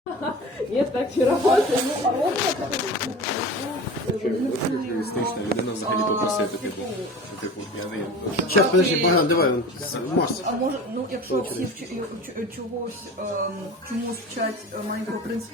Нет, так не работает. Естетична людина взагалі попросити, типу, я не є. Сейчас, подожди, Богдан, давай, Марс. А може, ну якщо всі чомусь вчать маленького принципа,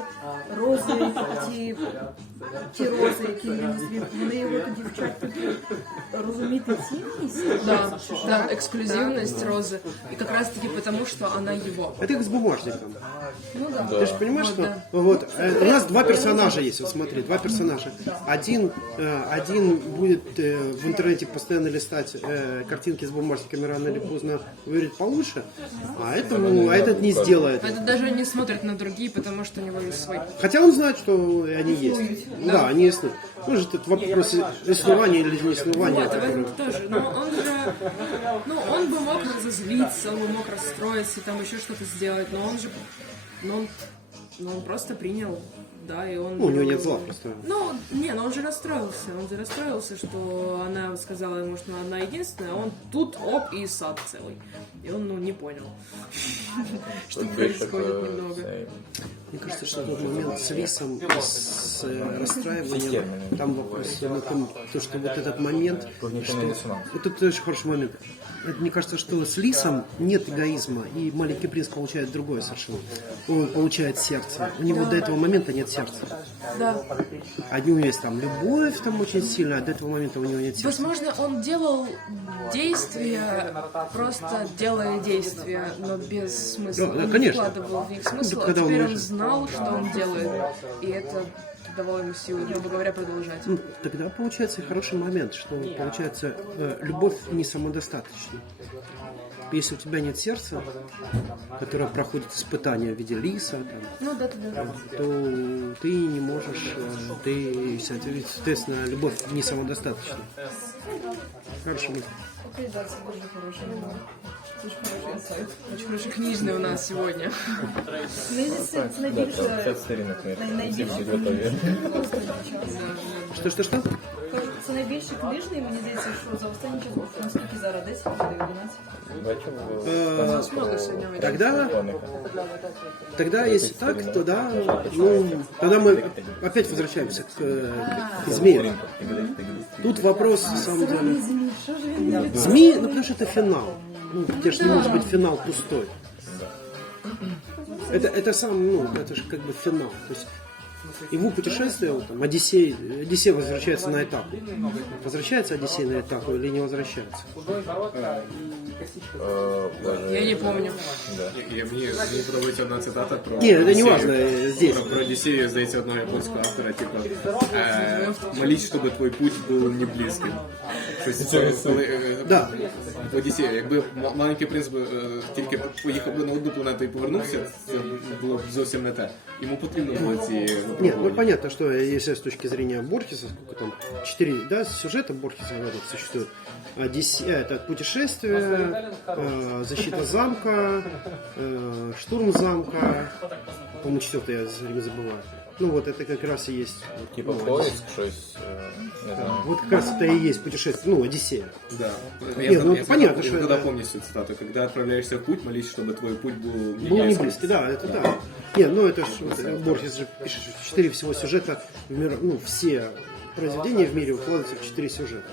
ті рози, які він звів, вони його тоді вчать розуміти цінність. Да, эксклюзивность розы. И как раз таки потому, что она его. Это как с бумажником. Ну да. Ты же понимаешь, что вот у нас два персонажа есть, вот смотри, два персонажа. Один будет в интернете постоянно листать картинки с бумажниками, рано или поздно выберет получше, а этот не сделает. Это даже не смотрит на другие, потому что у него есть свой. Хотя он знает, что они есть. Да, они есть. Ну, же этот вопрос основания или не основания. Вот, в этом тоже. Но он же... Ну, он бы мог разозлиться, он бы мог расстроиться, там еще что-то сделать, но он же... он просто принял, да, и он... Ну, у него нет зла просто. Ну, не, но он же расстроился, что она сказала ему, что она единственная, а он тут, оп, и сад целый. И он, не понял, что происходит немного. Мне кажется, что тот момент с рисом, с расстраиванием, там вопрос в том, что вот этот момент, что... Вот это очень хороший момент. Мне кажется, что с лисом нет эгоизма, и маленький принц получает другое совершенно. Он получает сердце. У него до этого момента нет сердца. Да. У него есть там любовь там очень сильная, а до этого момента у него нет сердца. Возможно, он делал действия, просто делая действия, но без смысла. Да, он конечно. не вкладывал в них смысл, а когда теперь он уже- знал, что он делает. И это давало ему силы, грубо говоря, продолжать. Ну, тогда получается и хороший момент, что получается любовь не самодостаточна. Если у тебя нет сердца, которое проходит испытания в виде лиса, там, Ну да. то ты не можешь, соответственно, любовь не самодостаточна. Хороший момент. Окей, да, це дуже хороший момент. Дуже хороший інсайт. Очень хороший книжный у нас сегодня. Книзі це найбільше... 50 сторінок найбільше всі готові. Что? Кажу, це найбільше книжний, мені здається, що за останній час був наскільки зараз 10 чи 11. У нас много сегодня выйдет. Тогда, если так, то да, тогда мы опять возвращаемся к змею. Тут вопрос, на самом деле, змеи, потому что это финал. Где же не может быть финал пустой. Это это же как бы финал. То есть его путешествие, там, Одиссей возвращается на этап. Возвращается Одиссей на этап или не возвращается? Я не помню. Мені подобається одна цитата про... Нет, это не Одіссею. важно здесь. Про Одіссею, здається, одного японського автора, типу, моліть, щоб твій путь був не близьким. Щось, коли, Да. в Одіссею, якби маленький принц тільки поїхав би на одну планету і повернувся, це було б зовсім не те. Йому потрібно було ці Нет, випробування. понятно, что если с точки зрения Борхеса, сколько там, 4 сюжета Борхеса существует. Это путешествие, защита замка, штурм замка, по-моему, 4 я все время забываю. Ну вот это как раз и есть. Типа поиск, щось, не знаю. Вот как раз это и есть путешествие, Одиссея. Да. понятно, что когда это- помнишь эту цитату, когда отправляешься в путь, молись, чтобы твой путь был Был не близкий, да, это да. Нет, это ж Борхес же пишет, что 4 всего сюжета в мир, все произведения в мире укладываются в 4 сюжета.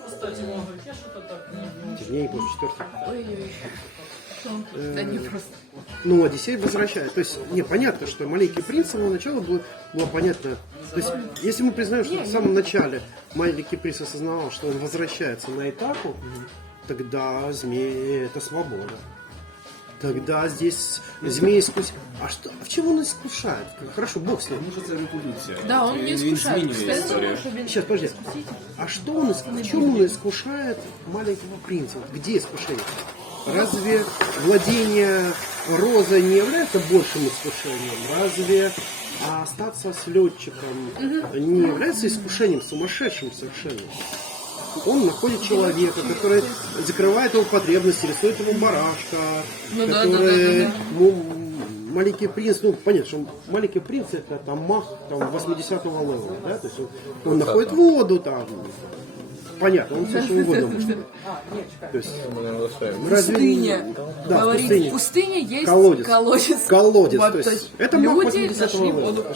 Я не помню, 4. Ой-ой. Да не просто. Одиссей возвращает. То есть, понятно, что маленький принц с самого начала было понятно. То есть, если мы признаем, что в самом начале маленький принц осознавал, что он возвращается на этапу, тогда змей это свобода. Тогда здесь змей искусит. В чем он искушает? Хорошо, бог с ним. Тому що це революція. Да, он не Він искушает. змінює Кстати, історію. Сейчас, подожди. А что в чем он искушает маленького принца? Вот где искушение? Разве владение розой не является большим искушением? Разве остаться с летчиком не является искушением сумасшедшим совершенно? Он находит человека, который закрывает его потребности, рисует ему барашка, который... Маленький принц, понятно, что маленький принц это там маг там, 80-го левела, да? То есть он находит воду там, понятно, он все что угодно может. То есть, Ми не голосуємо. разве... Пустыня. Да, Говорит, пустыня. в пустыне есть Колодец. колодец. Колодец, Вот, то то есть, есть это маг люди 80-го нашли года. воду.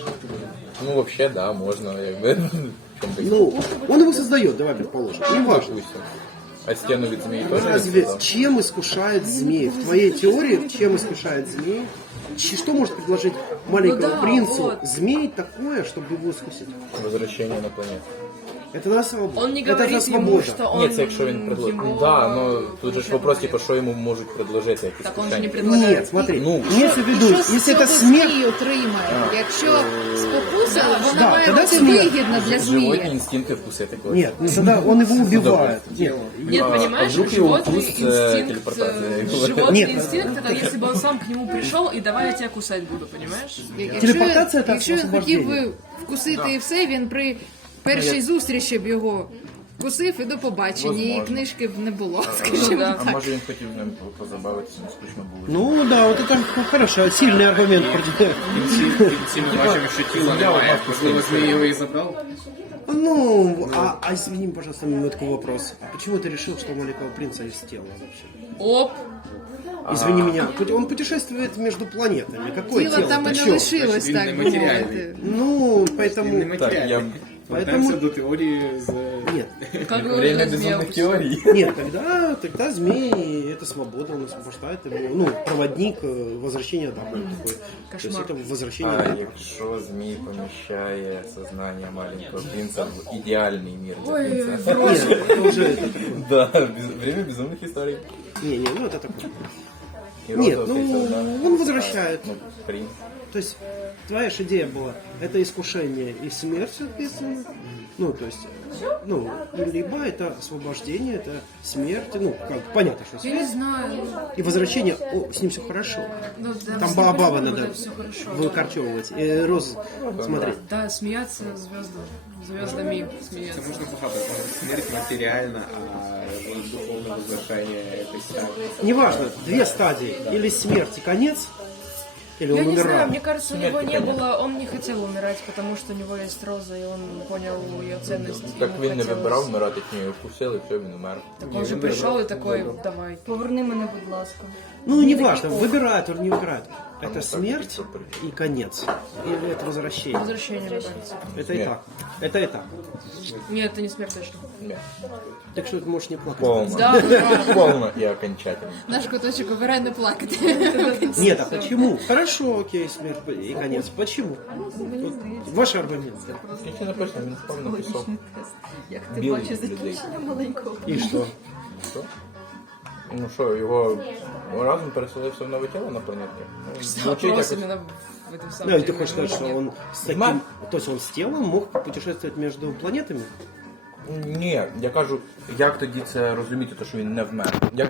Ну, вообще, да, можно, якби. В чому таке? Ну, он его создает, давай предположим. Не важно. Допустим. А стену від змії теж Разве відсюди? чем искушает змей? В твоей теории, чем искушает змей? Что может предложить маленькому Ну да, принцу вот. змей такое, чтобы его искусить? Возвращення на планету. Это на свободу. Он не Это говорит за ему, свободу. что он Ні, це якщо він предложить. ему, Ну, да, но тут же ж вопрос, типу, що йому можуть предложити, якісь Так он же не кушання. предлагает. Нет, смотри, Ну, имеется в виду, Що з если цього это смерть, змій отримає? Якщо спокуса, Да, вона має тоді бути смерть. вигідна для Животні змії. інстинкти вкусити когось. нет, ну тогда он его убивает. Нет, Нет, А понимаешь, вдруг его животный вкус, инстинкт, телепортация? животный Нет. инстинкт, это если бы он сам к нему пришел и давай я тебя кусать буду, понимаешь? Телепортація це якщо він освобождення. хотів би вкусити і все, він при першій зустрічі б його вкусив і до побачення, і Возможно. книжки б не було, Ну, скажімо да. А так. може він хотів з ним позабавитися, не скучно було. ну да, вот это хорошо, сильный аргумент против. Всі ми бачимо, що тіла немає. Можливо, змій його і забрав. Ну, а извини, пожалуйста, минутку вопрос. А почему ты решил, что у маленького принца есть тело вообще? Оп, Извини меня, он путешествует между планетами. Какое Тіло тело? там і Ты не чё? лишилось, Він так би нематеріальний. мовити. Ну, Він поэтому... Так, я... нематеріальний. Повертаємося до теорії з... Нет, как Время говорит змея. безумных теорий. нет, тогда змей, это свобода, он освобождает его, ну, проводник возвращения домой такой. То есть Кошмар. это возвращение А домой. якщо змій поміщає сознання маленького принца в ідеальний мір для Ой, принца? Нет, это уже это такое. Да, время безумных историй. Не, ну это такое. И Нет, розовый ну, сознание. он возвращает. Ну, принц. То есть твоя же идея была, это искушение и смерть, соответственно. Ну, то есть, ну, либо это освобождение, это смерть, ну, как, понятно, что Я не смерть. знаю. И возвращение, о, с ним все хорошо. Ну, да, Там с Баобаба ним надо все хорошо. выкорчевывать. И роз, смотри. Да, смеяться звездами Це смеяться. можна багато. Смерть матеріальна, а духовне возвращення якось так. Неважно, две стадии. Или смерть и конец, или Я он не знаю, умирает. мне кажется, у него не было, он не хотел умирать, потому что у него есть Роза, и он понял ее ценность. Так ему він не хотелось. вибирав вмирати, чи його вкусили, все, він умер. Так он же пришел и такой, давай. Поверни мене, будь ласка. Ну, неважно, выбирает он, не выбирает. Это смерть и конец. Или это возвращение. Возвращение, мне кажется. Это и так. Это и так. Нет, это не смерть точно. Ні. Так что ты можешь не плакать. Повно. Да, да. Повно і окончательно. Наш куточок обирає не плакати. Нет, а почему? Хорошо, окей, смерть и конец. Почему? Вот ваш аргумент. Тільки написано, він впав на пісок. Як ти Білий бачиш людей. закінчення маленького. И что? Що? Ну що, його разом переселився в нове тіло на планеті? Ну, звучить Вопрос якось... именно в этом самом Ну, и ты деле. хочешь сказать, что он с таким... То есть он с телом мог путешествовать между планетами? Ні, я кажу, як тоді це розуміти, то що він не вмер? Як